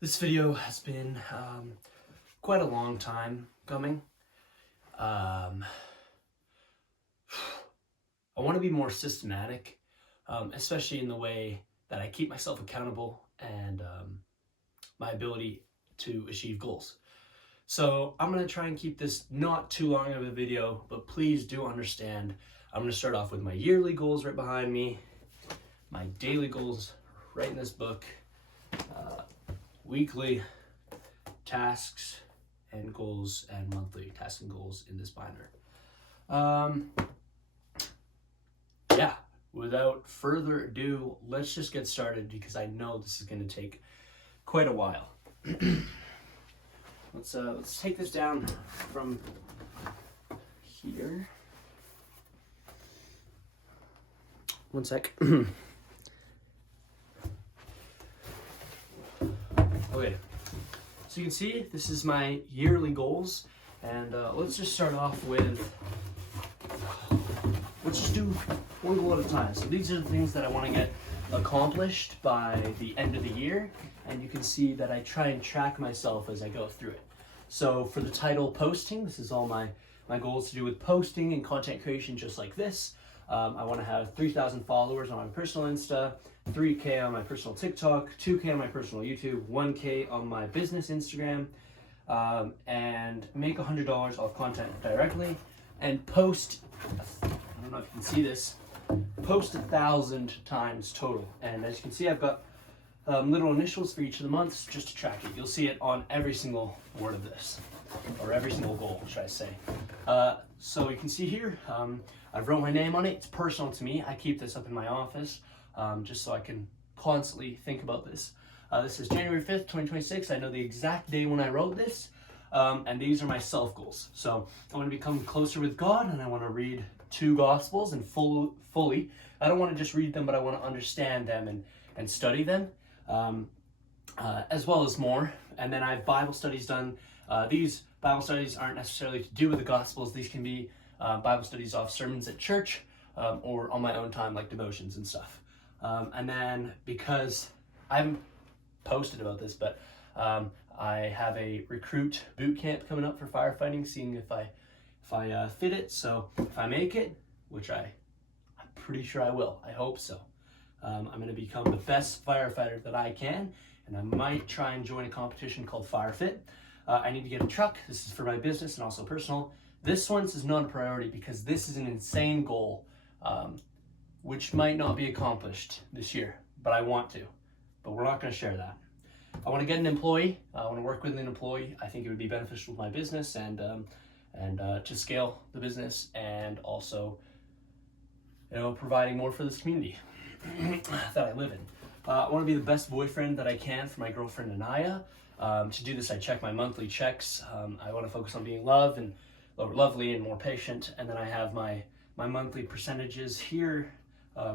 This video has been quite a long time coming. I want to be more systematic, especially in the way that I keep myself accountable and my ability to achieve goals. So I'm going to try and keep this not too long of a video, but please do understand, I'm going to start off with my yearly goals right behind me, my daily goals right in this book, weekly tasks and goals, and monthly tasks and goals in this binder. Yeah, without further ado, let's just get started because I know this is going to take quite a while. Let's take this down from here. One sec. Okay, so you can see this is my yearly goals, and let's just start off with, let's just do one goal at a time. So these are the things that I want to get accomplished by the end of the year, and you can see that I try and track myself as I go through it. So for the title, posting, this is all my goals to do with posting and content creation, just like this. I want to have 3,000 followers on my personal Insta, 3K on my personal TikTok, 2K on my personal YouTube, 1K on my business Instagram, and make $100 off content directly, and post, I don't know if you can see this, post 1,000 times total. And as you can see, I've got little initials for each of the months just to track it. You'll see it on every single word of this, or every single goal, should I say. So you can see here, I've wrote my name on it. It's personal to me. I keep this up in my office just so I can constantly think about this. This is January 5th, 2026. I know the exact day when I wrote this, and these are my self goals. So I want to become closer with God, and I want to read 2 Gospels and fully. I don't want to just read them, but I want to understand them and study them, as well as more. And then I have Bible studies done. These Bible studies aren't necessarily to do with the Gospels. These can be Bible studies off sermons at church, or on my own time, like devotions and stuff. And then, because I haven't posted about this, but I have a recruit boot camp coming up for firefighting, seeing if I fit it. So if I make it, which I'm pretty sure I will, I hope so, I'm going to become the best firefighter that I can, and I might try and join a competition called FireFit. I need to get a truck. This is for my business and also personal. This one is not a priority because this is an insane goal, which might not be accomplished this year, but I want to. But we're not going to share that. I want to get an employee. I want to work with an employee. I think it would be beneficial to my business and to scale the business, and also, providing more for this community that I live in. I want to be the best boyfriend that I can for my girlfriend Anaya. To do this, I check my monthly checks. I want to focus on being lovely and more patient. And then I have my monthly percentages here,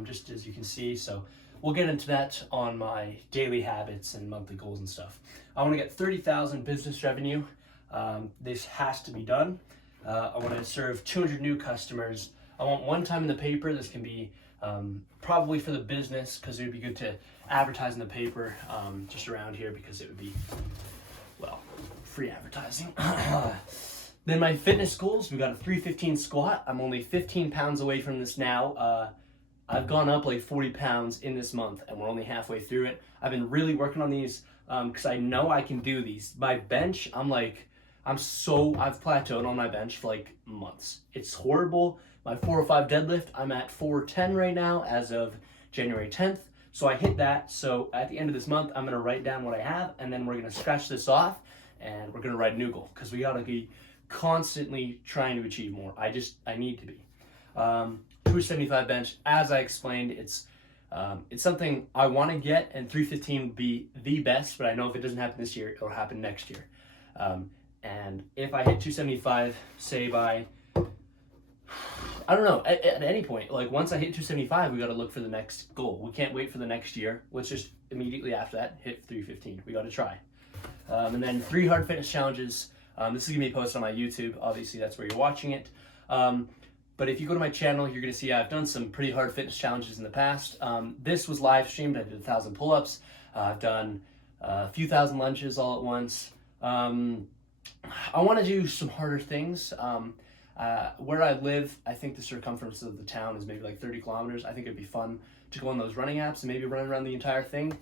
just as you can see. So we'll get into that on my daily habits and monthly goals and stuff. I want to get 30,000 business revenue. This has to be done. I want to serve 200 new customers. I want one time in the paper. This can be probably for the business, because it would be good to advertise in the paper just around here, because it would be, well, free advertising. Then my fitness goals, we got a 315 squat. I'm only 15 pounds away from this now. I've gone up like 40 pounds in this month, and we're only halfway through it. I've been really working on these because I know I can do these. My bench, I've plateaued on my bench for like months. It's horrible. My 405 deadlift, I'm at 410 right now as of January 10th. So I hit that. So at the end of this month, I'm going to write down what I have, and then we're going to scratch this off, and we're going to write a new goal, because we got to be constantly trying to achieve more. I need to be. 275 bench, as I explained, it's something I want to get, and 315 would be the best, but I know if it doesn't happen this year, it'll happen next year. And if I hit 275, say by, I don't know, at any point, like once I hit 275, we got to look for the next goal. We can't wait for the next year. Let's just immediately after that hit 315. We got to try. And then 3 hard fitness challenges. This is going to be posted on my YouTube. Obviously, that's where you're watching it. But if you go to my channel, you're going to see I've done some pretty hard fitness challenges in the past. This was live streamed. I did 1,000 pull-ups. I've done a few thousand lunches all at once. I want to do some harder things. Where I live, I think the circumference of the town is maybe like 30 kilometers. I think it'd be fun to go on those running apps and maybe run around the entire thing.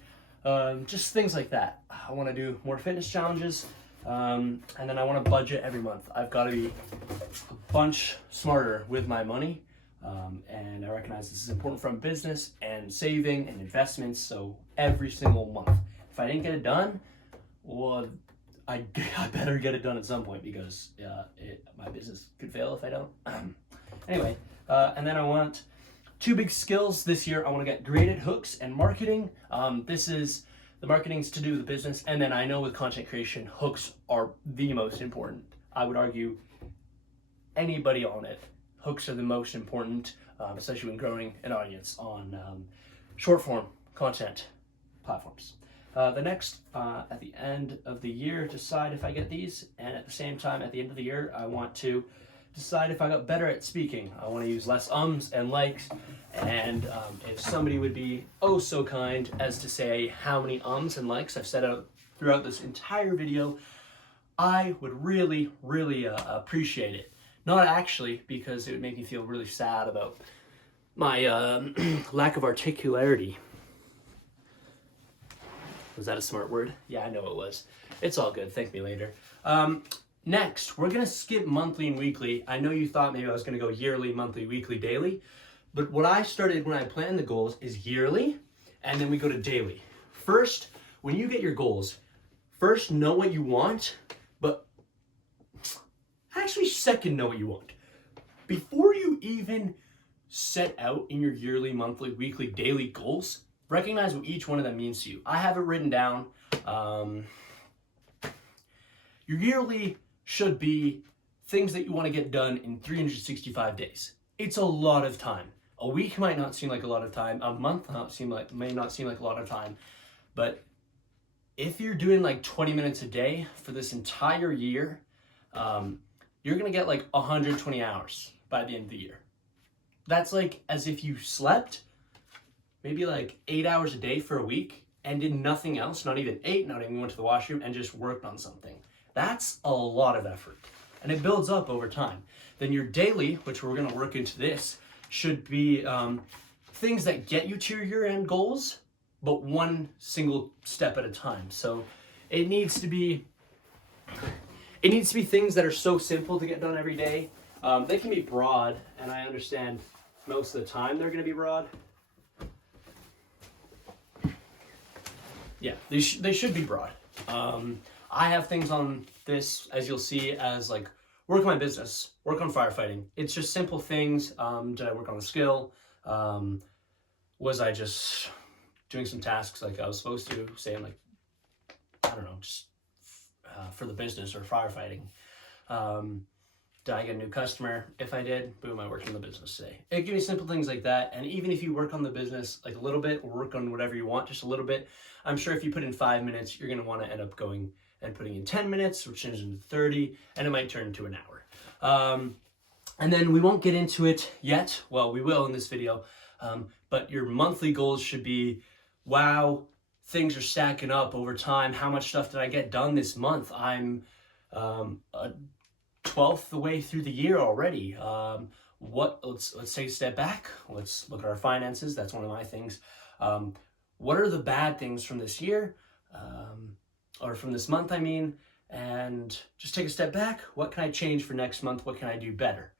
Just things like that. I want to do more fitness challenges, and then I want to budget every month. I've got to be a bunch smarter with my money, and I recognize this is important from business and saving and investments. So every single month, if I didn't get it done, well, I better get it done at some point, because my business could fail if I don't. Anyway, and then I want 2 big skills this year. I want to get graded hooks and marketing. This is the marketing's to do with the business, and then I know with content creation, hooks are the most important. I would argue anybody on it, hooks are the most important, especially when growing an audience on short form content platforms. The next, at the end of the year, decide if I get these, and at the same time, at the end of the year, I want to decide if I got better at speaking. I want to use less ums and likes, and if somebody would be oh so kind as to say how many ums and likes I've said out throughout this entire video, I would really, really appreciate it. Not actually, because it would make me feel really sad about my lack of articularity. Was that a smart word? Yeah, I know it was. It's all good. Thank me later. Next, we're going to skip monthly and weekly. I know you thought maybe I was going to go yearly, monthly, weekly, daily. But what I started when I planned the goals is yearly, and then we go to daily. First, when you get your goals, first know what you want, but actually second know what you want. Before you even set out in your yearly, monthly, weekly, daily goals, recognize what each one of them means to you. I have it written down. Your yearly should be things that you want to get done in 365 days. It's a lot of time. A week might not seem like a lot of time. A month may not seem like a lot of time. But if you're doing like 20 minutes a day for this entire year, you're going to get like 120 hours by the end of the year. That's like as if you slept maybe like 8 hours a day for a week and did nothing else, not even ate, not even went to the washroom, and just worked on something. That's a lot of effort, and it builds up over time. Then your daily, which we're gonna work into this, should be things that get you to your year-end goals, but one single step at a time. So it needs to be things that are so simple to get done every day. They can be broad, and I understand most of the time they're gonna be broad. Yeah, they should be broad. I have things on this, as you'll see, as like work on my business, work on firefighting. It's just simple things. Did I work on the skill? Was I just doing some tasks like I was supposed to, saying like, I don't know, just for the business or firefighting? Did I get a new customer? If I did, boom, I worked on the business today. It gives you simple things like that. And even if you work on the business like a little bit, or work on whatever you want, just a little bit, I'm sure if you put in 5 minutes, you're gonna wanna end up going and putting in 10 minutes, which turns into 30, and it might turn into an hour. And then we won't get into it yet. Well, we will in this video, but your monthly goals should be, wow, things are stacking up over time. How much stuff did I get done this month? I'm a 12th the way through the year already. Let's take a step back. Let's look at our finances. That's one of my things. What are the bad things from this year? Or from this month, I mean, and just take a step back. What can I change for next month? What can I do better?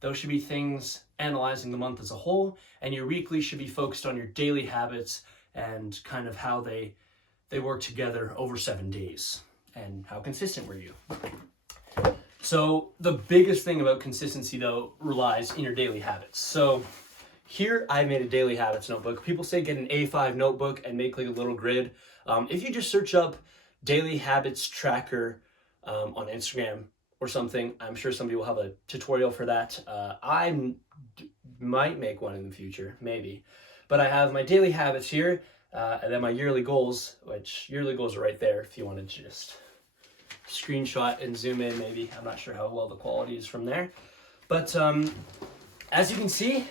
Those should be things analyzing the month as a whole, and your weekly should be focused on your daily habits and kind of how they work together over 7 days, and how consistent were you. So the biggest thing about consistency, though, relies in your daily habits. So here I made a daily habits notebook. People say get an A5 notebook and make like a little grid. If you just search up daily habits tracker on Instagram or something, I'm sure somebody will have a tutorial for that. I might make one in the future, maybe. But I have my daily habits here, and then my yearly goals, which yearly goals are right there if you wanted to just screenshot and zoom in maybe. I'm not sure how well the quality is from there. But as you can see,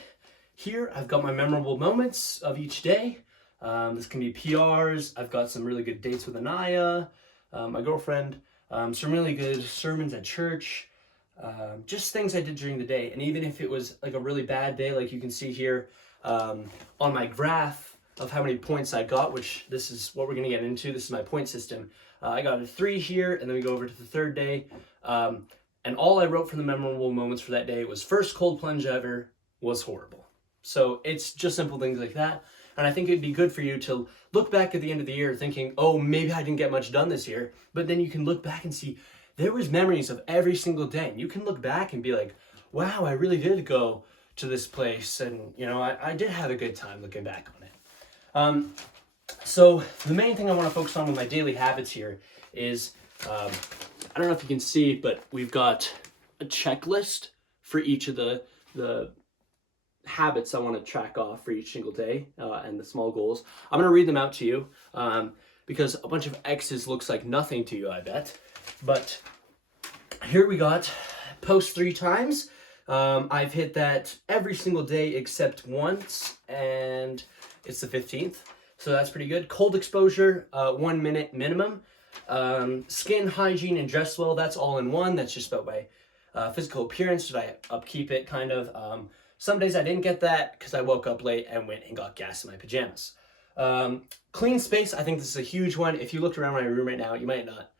here I've got my memorable moments of each day. This can be PRs. I've got some really good dates with Anaya, my girlfriend, some really good sermons at church, just things I did during the day. And even if it was like a really bad day, like you can see here on my graph of how many points I got, which this is what we're going to get into. This is my point system. I got a 3 here, and then we go over to the third day. And all I wrote for the memorable moments for that day was first cold plunge ever was horrible. So it's just simple things like that. And I think it'd be good for you to look back at the end of the year thinking, oh, maybe I didn't get much done this year. But then you can look back and see there was memories of every single day. And you can look back and be like, wow, I really did go to this place. And, you know, I did have a good time looking back on it. So the main thing I want to focus on with my daily habits here is, I don't know if you can see, but we've got a checklist for each of the habits I want to track off for each single day, and the small goals. I'm going to read them out to you, because a bunch of X's looks like nothing to you, I bet. But here we got post 3 times. I've hit that every single day except once, and it's the 15th. So that's pretty good. Cold exposure, 1 minute minimum. Skin hygiene and dress well, that's all in one. That's just about my physical appearance. Did I upkeep it, kind of. Some days I didn't get that because I woke up late and went and got gas in my pajamas. Clean space, I think this is a huge one. If you looked around my room right now, you might not.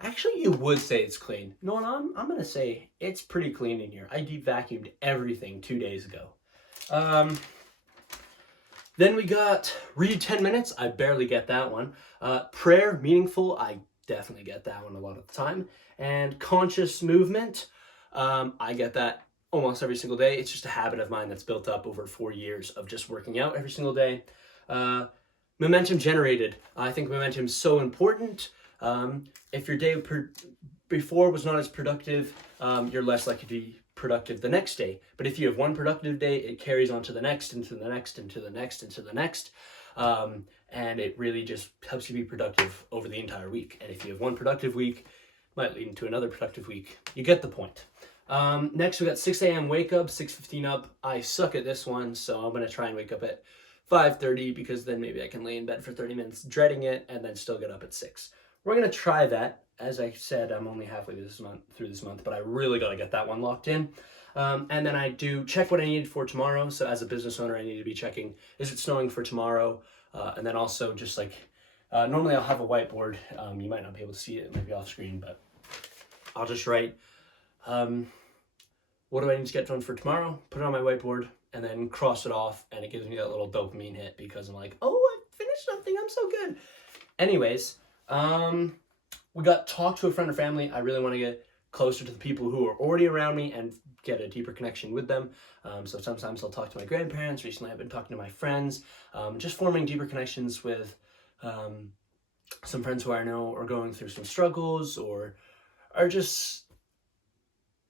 Actually, you would say it's clean. No, I'm going to say it's pretty clean in here. I deep vacuumed everything 2 days ago. Then we got read 10 minutes. I barely get that one. Prayer, meaningful. I definitely get that one a lot of the time. And conscious movement. I get that almost every single day. It's just a habit of mine that's built up over 4 years of just working out every single day. Momentum generated. I think momentum is so important. If your day before was not as productive, you're less likely to be productive the next day. But if you have one productive day, it carries on to the next, into the next, into the next, into the next. And it really just helps you be productive over the entire week. And if you have one productive week, might lead into another productive week. You get the point. Next, we got 6 a.m. wake up, 6:15 up. I suck at this one, so I'm going to try and wake up at 5:30 because then maybe I can lay in bed for 30 minutes dreading it and then still get up at 6. We're going to try that. As I said, I'm only halfway through this month, but I really got to get that one locked in. And then I do check what I need for tomorrow. So as a business owner, I need to be checking, is it snowing for tomorrow? And then also just like, normally I'll have a whiteboard. You might not be able to see it, it might be off screen, but I'll just write, what do I need to get done for tomorrow? Put it on my whiteboard and then cross it off. And it gives me that little dopamine hit because I'm like, oh, I finished something. I'm so good. Anyways, we got talk to a friend or family. I really want to get closer to the people who are already around me and get a deeper connection with them. So sometimes I'll talk to my grandparents. Recently I've been talking to my friends, just forming deeper connections with some friends who I know are going through some struggles or are just,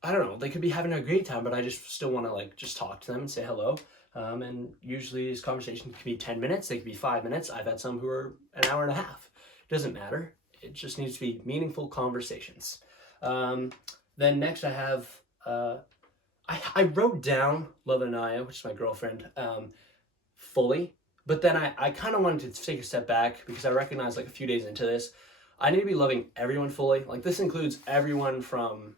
I don't know, they could be having a great time, but I just still want to like just talk to them and say hello. And usually these conversations can be 10 minutes. They can be 5 minutes. I've had some who are an hour and a half. It doesn't matter. It just needs to be meaningful conversations. Then next I have, I wrote down Love and Anaya, which is my girlfriend, fully. But then I kind of wanted to take a step back because I recognized like a few days into this, I need to be loving everyone fully. Like this includes everyone from,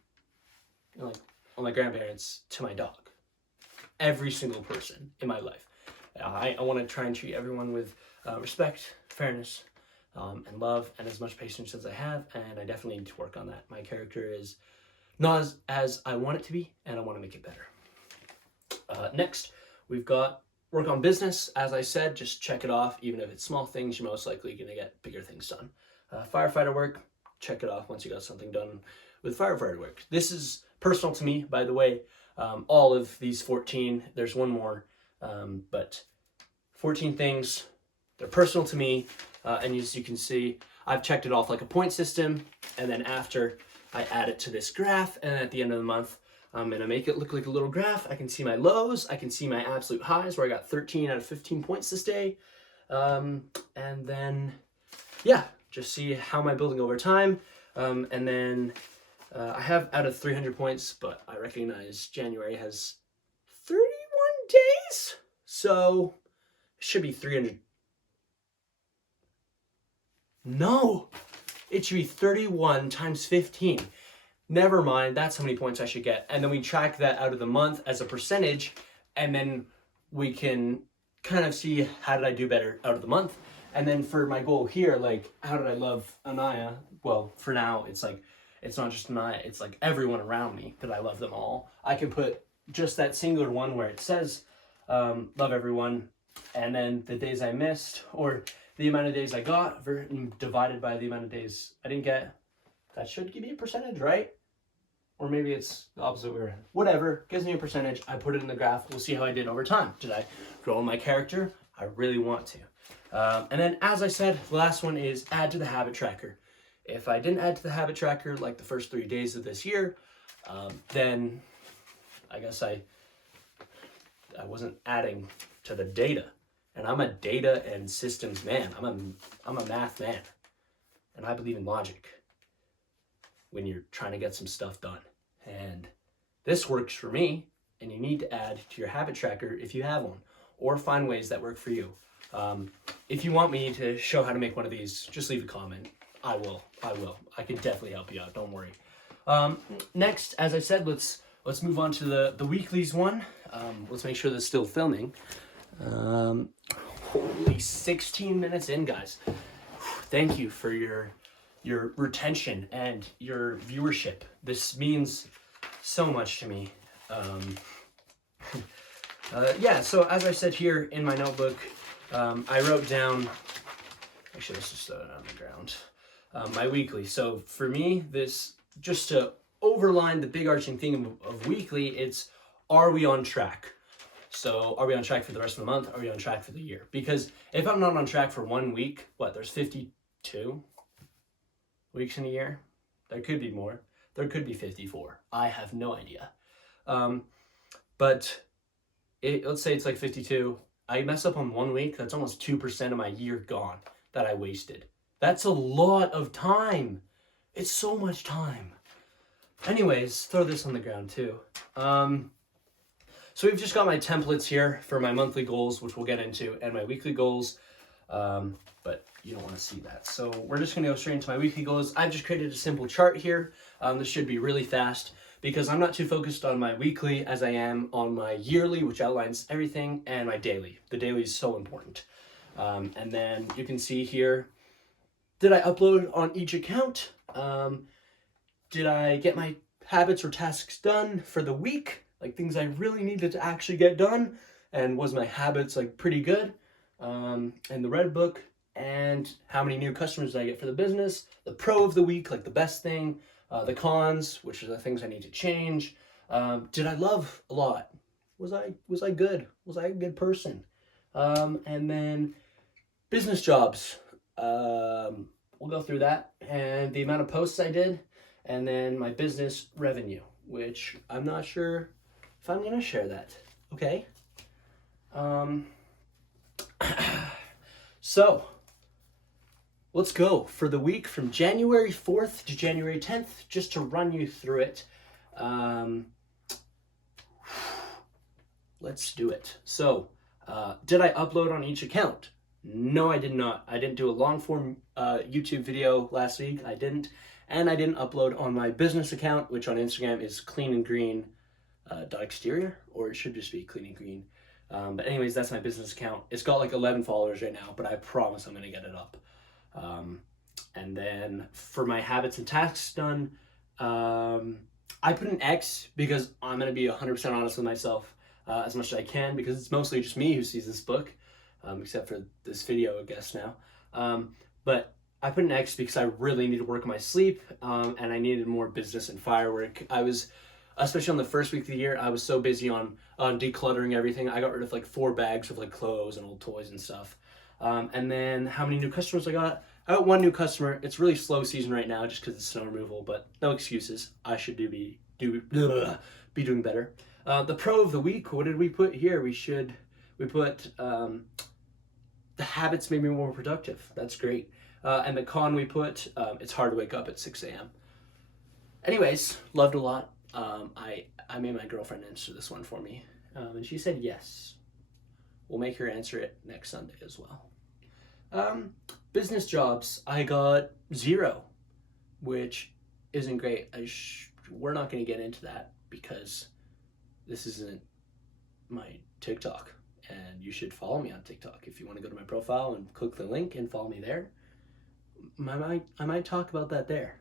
you know, like all my grandparents to my dog. Every single person in my life. I want to try and treat everyone with respect, fairness, and love, and as much patience as I have, and I definitely need to work on that. My character is not as I want it to be, and I want to make it better. Next, we've got work on business. As I said, just check it off. Even if it's small things, you're most likely going to get bigger things done. Firefighter work, check it off once you got something done with firefighter work. This is personal to me, by the way. All of these 14, there's one more, but 14 things, they're personal to me. And as you can see, I've checked it off like a point system. And then after I add it to this graph, and at the end of the month, I'm going to make it look like a little graph. I can see my lows. I can see my absolute highs where I got 13 out of 15 points this day. And then, yeah, just see how am I building over time. And then I have out of 300 points, but I recognize January has 31 days. So it should be 300 No, it should be 31 times 15. Never mind, that's how many points I should get. And then we track that out of the month as a percentage, and then we can kind of see how did I do better out of the month. And then for my goal here, like, how did I love Anaya? Well, for now, it's like, it's not just Anaya, it's like everyone around me, that I love them all. I can put just that singular one where it says, love everyone, and then the days I missed, or the amount of days I got divided by the amount of days I didn't get. That should give me a percentage, right? Or maybe it's the opposite way around. Whatever, gives me a percentage. I put it in the graph. We'll see how I did over time. Did I grow in my character? I really want to. And then, as I said, the last one is add to the habit tracker. If I didn't add to the habit tracker like the first 3 days of this year, then I guess I wasn't adding to the data. And I'm a data and systems man. I'm a math man. And I believe in logic when you're trying to get some stuff done. And this works for me, and you need to add to your habit tracker if you have one, or find ways that work for you. If you want me to show how to make one of these, just leave a comment. I will. I can definitely help you out, don't worry. Next, as I said, let's move on to the weeklies one. Let's make sure that's still filming. Holy 16 minutes in, guys. Thank you for your retention and your viewership. This means so much to me. Yeah, so as I said here in my notebook, I wrote down, actually let's just throw it on the ground, my weekly. So for me, this, just to overline the big arching theme of weekly, it's, are we on track? So are we on track for the rest of the month? Are we on track for the year? Because if I'm not on track for 1 week, there's 52 weeks in a year? There could be more. There could be 54. I have no idea. But let's say it's like 52. I mess up on 1 week, that's almost 2% of my year gone that I wasted. That's a lot of time. It's so much time. Anyways, throw this on the ground too. So we've just got my templates here for my monthly goals, which we'll get into, and my weekly goals. But you don't want to see that. So we're just going to go straight into my weekly goals. I've just created a simple chart here. This should be really fast because I'm not too focused on my weekly as I am on my yearly, which outlines everything, and my daily. The daily is so important. And then you can see here, did I upload on each account? Did I get my habits or tasks done for the week? Like things I really needed to actually get done? And was my habits like pretty good? And the red book, and how many new customers did I get for the business? The pro of the week, like the best thing. The cons, which are the things I need to change. Did I love a lot? Was I good? Was I a good person? And then business jobs. We'll go through that, and the amount of posts I did, and then my business revenue, which I'm not sure if I'm gonna share that. Okay. So let's go for the week from January 4th to January 10th, just to run you through it. Let's do it. So, did I upload on each account? No, I did not. I didn't do a long form YouTube video last week. I didn't. And I didn't upload on my business account, which on Instagram is clean and green .exterior, or it should just be clean and green. But anyways, that's my business account. It's got like 11 followers right now, but I promise I'm going to get it up. And then for my habits and tasks done, I put an X because I'm going to be 100% honest with myself as much as I can, because it's mostly just me who sees this book, except for this video, I guess now. But I put an X because I really need to work on my sleep, and I needed more business and firework. I was, especially on the first week of the year, I was so busy on decluttering everything. I got rid of like 4 bags of like clothes and old toys and stuff. And then how many new customers I got? I got 1 new customer. It's really slow season right now just because it's snow removal, but no excuses. I should be doing better. The pro of the week, what did we put here? We put the habits made me more productive. That's great. And the con we put, it's hard to wake up at 6 a.m. Anyways, loved a lot. I made my girlfriend answer this one for me, and she said yes. We'll make her answer it next Sunday as well. Business jobs, I got 0, which isn't great. We're not going to get into that because this isn't my TikTok, and you should follow me on TikTok. If you want to go to my profile and click the link and follow me there, I might talk about that there.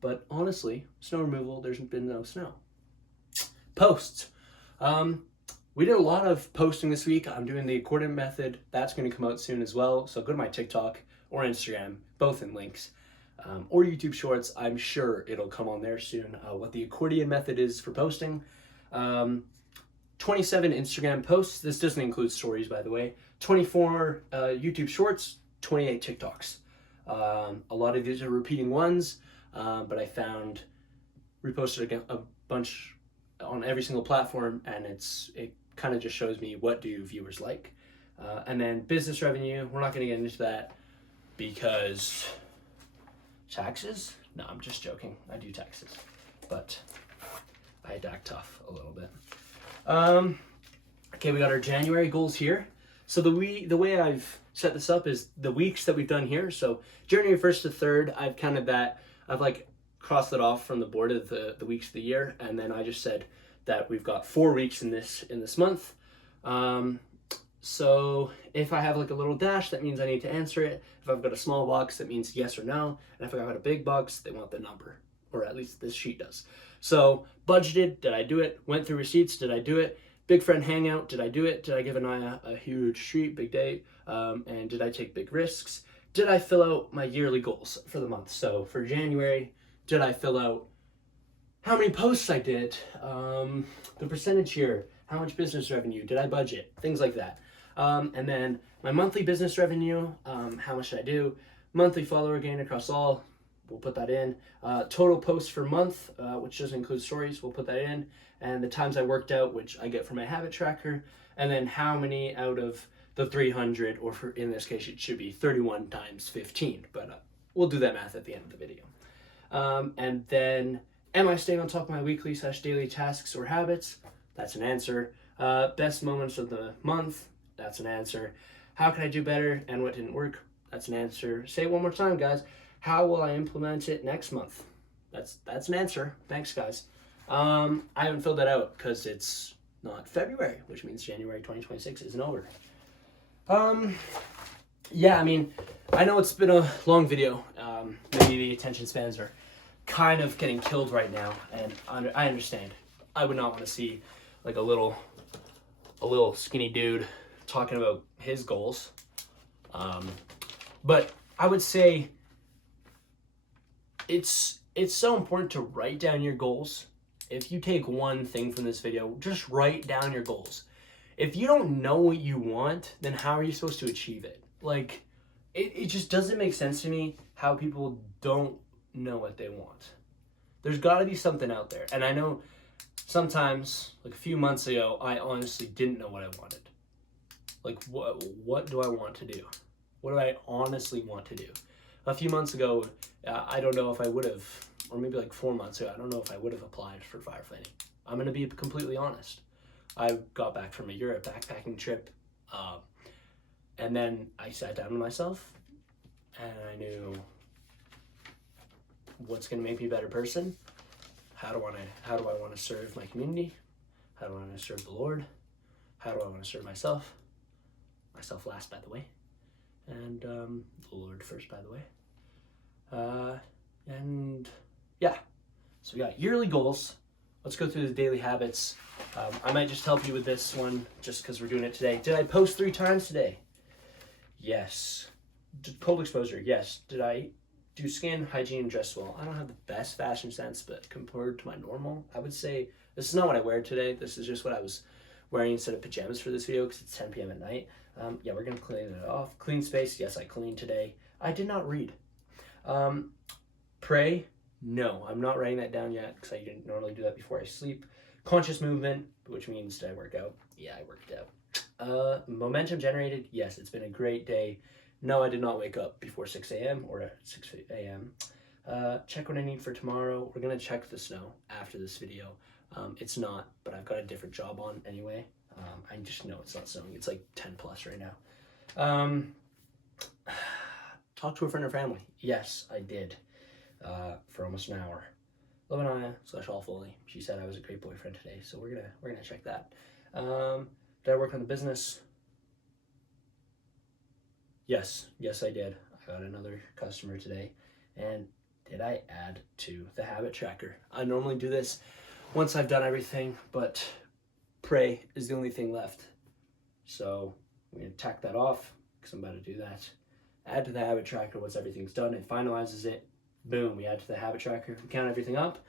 But honestly, snow removal, there's been no snow. Posts. We did a lot of posting this week. I'm doing the accordion method. That's going to come out soon as well. So go to my TikTok or Instagram, both in links, or YouTube Shorts. I'm sure it'll come on there soon. What the accordion method is for posting. 27 Instagram posts. This doesn't include stories, by the way. 24 YouTube Shorts, 28 TikToks. A lot of these are repeating ones, but I found reposted a bunch on every single platform, and it kind of just shows me what do viewers like. And then business revenue, we're not going to get into that because taxes? No, I'm just joking. I do taxes, but I act tough a little bit. Okay, we got our January goals here. So the way I've set this up is the weeks that we've done here. So January 1st to 3rd, I've like crossed it off from the board of the weeks of the year, and then I just said that we've got 4 weeks in this month. So if I have like a little dash, that means I need to answer it. If I've got a small box, that means yes or no. And if I've got a big box, they want the number, or at least this sheet does. So budgeted, did I do it? Went through receipts, did I do it? Big friend hangout, did I do it? Did I give Anaya a huge treat, big day? And did I take big risks? Did I fill out my yearly goals for the month? So for January, did I fill out how many posts I did, the percentage here, how much business revenue, did I budget, things like that. And then my monthly business revenue, how much did I do, monthly follower gain across all, we'll put that in. Total posts for month, which doesn't include stories, we'll put that in. And the times I worked out, which I get from my habit tracker. And then how many out of the 300, or for in this case, it should be 31 times 15. But we'll do that math at the end of the video. And then, am I staying on top of my weekly/daily tasks or habits? That's an answer. Best moments of the month? That's an answer. How can I do better and what didn't work? That's an answer. Say it one more time, guys. How will I implement it next month? That's an answer. Thanks, guys. I haven't filled that out because it's not February, which means January 2026 isn't over. Yeah, I mean, I know it's been a long video. Maybe the attention spans are kind of getting killed right now, and I understand. I would not want to see like a little skinny dude talking about his goals. But I would say it's so important to write down your goals. If you take one thing from this video, just write down your goals. If you don't know what you want, then how are you supposed to achieve it? Like, it just doesn't make sense to me how people don't know what they want. There's got to be something out there. And I know sometimes, like a few months ago, I honestly didn't know what I wanted. Like, what do I want to do? What do I honestly want to do? A few months ago, I don't know if I would have, or maybe like 4 months ago, I don't know if I would have applied for firefighting. I'm going to be completely honest. I got back from a Europe backpacking trip, and then I sat down with myself, and I knew what's going to make me a better person. How do I want to serve my community? How do I want to serve the Lord? How do I want to serve myself? Myself last, by the way, and the Lord first, by the way. And yeah, so we got yearly goals. Let's go through the daily habits. I might just help you with this one just because we're doing it today. Did I post 3 times today? Yes. Cold exposure? Yes. Did I do skin, hygiene, and dress well? I don't have the best fashion sense, but compared to my normal, I would say this is not what I wear today. This is just what I was wearing instead of pajamas for this video because it's 10 p.m. at night. Yeah, we're going to clean it off. Clean space? Yes, I cleaned today. I did not read. Pray? No, I'm not writing that down yet because I didn't normally do that before I sleep. Conscious movement, which means did I work out? Yeah, I worked out. Momentum generated? Yes, it's been a great day. No, I did not wake up before 6 a.m. or at 6 a.m. Check what I need for tomorrow. We're going to check the snow after this video. It's not, but I've got a different job on anyway. I just know it's not snowing. It's like 10 plus right now. talk to a friend or family. Yes, I did. For almost an hour. Lebanaya / Foley. She said I was a great boyfriend today, so we're gonna check that. Did I work on the business? Yes, I did. I got another customer today. And did I add to the habit tracker? I normally do this once I've done everything, but pray is the only thing left. So I'm gonna tack that off because I'm about to do that. Add to the habit tracker once everything's done. It finalizes it. Boom, we add to the habit tracker. We count everything up.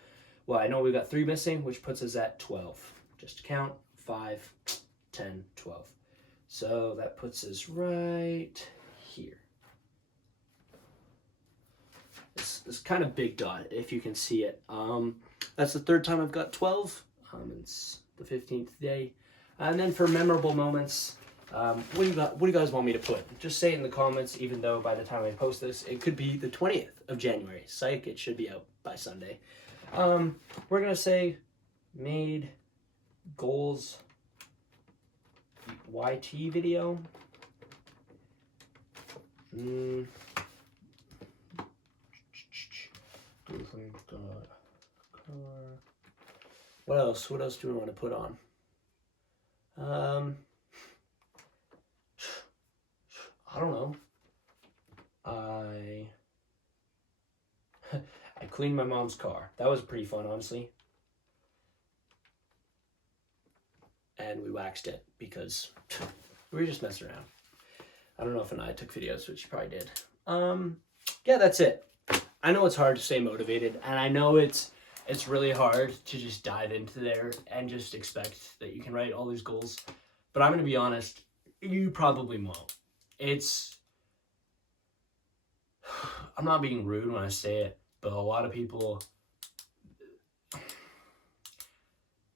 Well, I know we've got 3 missing, which puts us at 12. Just to count, 5, 10, 12. So that puts us right here. This kind of big dot, if you can see it. That's the 3rd time I've got 12. It's the 15th day. And then for memorable moments, what do you guys want me to put? Just say it in the comments, even though by the time I post this, it could be the 20th of January. Psych, it should be out by Sunday. We're gonna say made goals YT video. What else do we want to put on? I don't know. I cleaned my mom's car. That was pretty fun, honestly. And we waxed it because we were just messing around. I don't know if I took videos, which you probably did. Yeah, that's it. I know it's hard to stay motivated, and I know it's really hard to just dive into there and just expect that you can write all these goals. But I'm going to be honest, you probably won't. I'm not being rude when I say it, but a lot of people,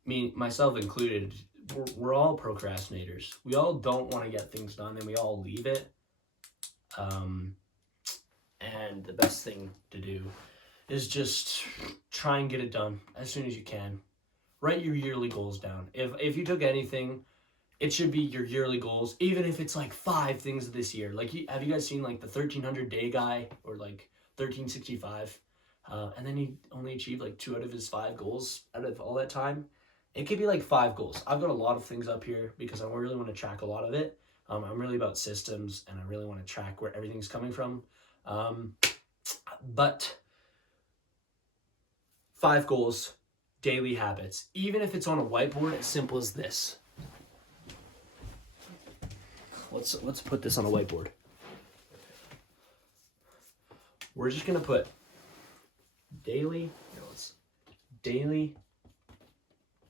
me, myself included, we're all procrastinators. We all don't want to get things done, and we all leave it. And the best thing to do is just try and get it done as soon as you can. Write your yearly goals down. If you took anything, it should be your yearly goals, even if it's like 5 things this year. Like, have you guys seen like the 1300 day guy or like 1365? And then he only achieved like 2 out of his 5 goals out of all that time. It could be like 5 goals. I've got a lot of things up here because I really want to track a lot of it. I'm really about systems, and I really want to track where everything's coming from. But 5 goals, daily habits, even if it's on a whiteboard as simple as this. Let's put this on a whiteboard. We're just gonna put daily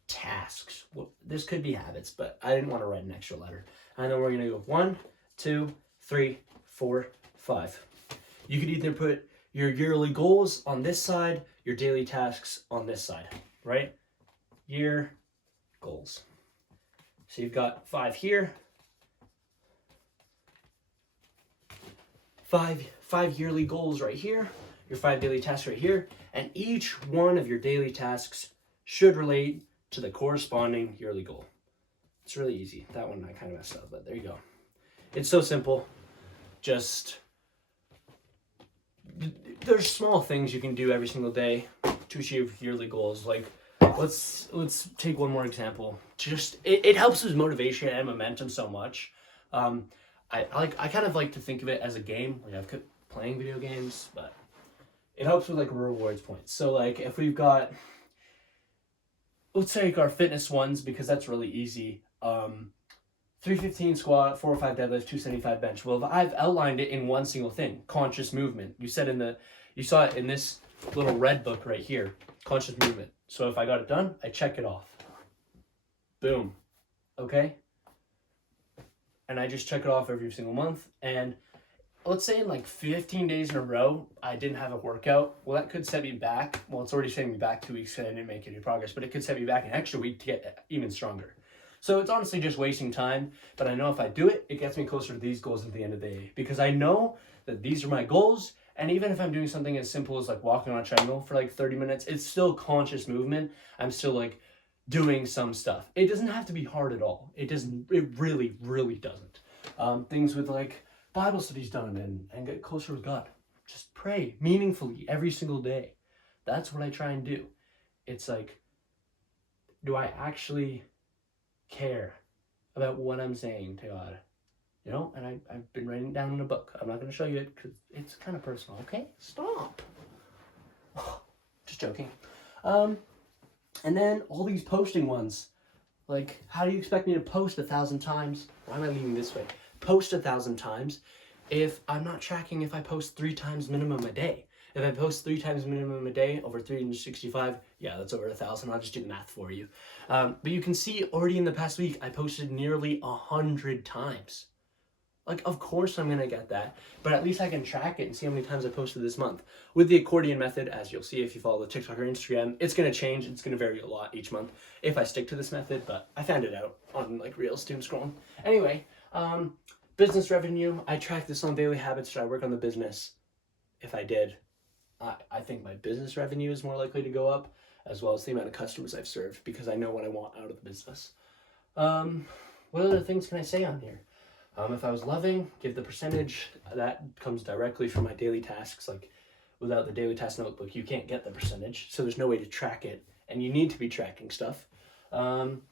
tasks. Well, this could be habits, but I didn't want to write an extra letter. And then we're gonna go 1, 2, 3, 4, 5. You could either put your yearly goals on this side, your daily tasks on this side, right? Year goals. So you've got 5 here. 5 yearly goals right here, your 5 daily tasks right here, and each one of your daily tasks should relate to the corresponding yearly goal. It's really easy. That one I kind of messed up, but there you go. It's so simple. Just, there's small things you can do every single day to achieve yearly goals. Like, let's take one more example. Just, it helps with motivation and momentum so much. I kind of like to think of it as a game. Like, I've kept playing video games, but it helps with like rewards points. So like if we've got, let's take our fitness ones because that's really easy. 315 squat, 405 deadlift, 275 bench. Well, I've outlined it in one single thing: conscious movement. You saw it in this little red book right here, conscious movement. So if I got it done, I check it off. Boom. Okay. And I just check it off every single month. And let's say in like 15 days in a row, I didn't have a workout. Well, that could set me back. Well, it's already setting me back 2 weeks because I didn't make any progress, but it could set me back an extra week to get even stronger. So it's honestly just wasting time. But I know if I do it, it gets me closer to these goals at the end of the day, because I know that these are my goals. And even if I'm doing something as simple as like walking on a treadmill for like 30 minutes, it's still conscious movement. I'm still like doing some stuff. It doesn't have to be hard at all. It really, really doesn't. Things with like Bible studies done and get closer with God. Just pray meaningfully every single day. That's what I try and do. It's like, do I actually care about what I'm saying to God? You know, and I've been writing it down in a book. I'm not going to show you it because it's kind of personal, okay? Stop. Just joking. And then all these posting ones. Like, how do you expect me to post 1,000 times? Why am I leaning this way? Post 1,000 times if I'm not tracking if I post 3 times minimum a day. If I post 3 times minimum a day over 365, yeah, that's over 1,000. I'll just do the math for you. But you can see already in the past week, I posted nearly 100 times. Like, of course I'm gonna get that, but at least I can track it and see how many times I posted this month. With the accordion method, as you'll see if you follow the TikTok or Instagram, it's gonna change. It's gonna vary a lot each month if I stick to this method, but I found it out on like Reels doom scrolling. Anyway, business revenue, I track this on Daily Habits. Should I work on the business? If I did, I think my business revenue is more likely to go up, as well as the amount of customers I've served, because I know what I want out of the business. What other things can I say on here? If I was loving, give the percentage. That comes directly from my daily tasks. Like, without the daily task notebook, you can't get the percentage, so there's no way to track it, and you need to be tracking stuff. Become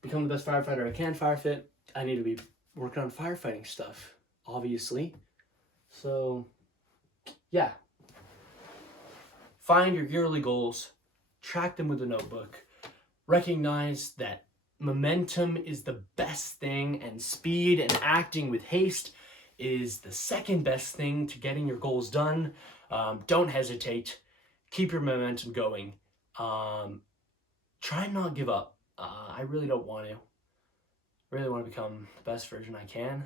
the best firefighter I can, firefit. I need to be working on firefighting stuff, obviously. So, yeah. Find your yearly goals, track them with a notebook, recognize that momentum is the best thing, and speed and acting with haste is the second best thing to getting your goals done. Don't hesitate. Keep your momentum going. Try and not give up. I really don't want to. I really want to become the best version I can.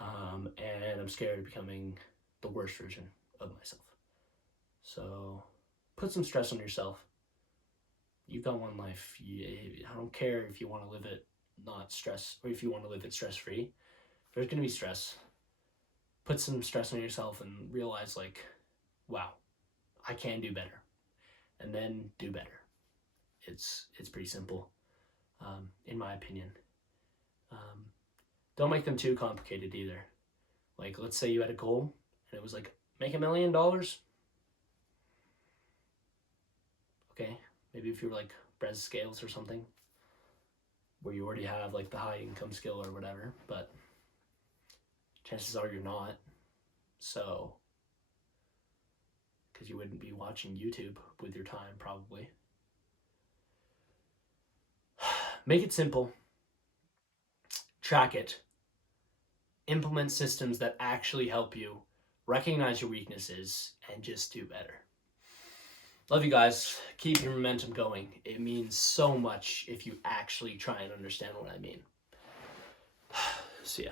And I'm scared of becoming the worst version of myself. So put some stress on yourself. You've got one life. I don't care if you want to live it not stress, or if you want to live it stress-free. There's going to be stress. Put some stress on yourself and realize, like, wow, I can do better. And then do better. It's pretty simple, in my opinion. Don't make them too complicated either. Like, let's say you had a goal and it was like, make $1 million. Okay, maybe if you were like Brez Scales or something, where you already have like the high income skill or whatever, but chances are you're not. So, because you wouldn't be watching YouTube with your time probably. Make it simple. Track it. Implement systems that actually help you. Recognize your weaknesses and just do better. Love you guys. Keep your momentum going. It means so much if you actually try and understand what I mean. See ya.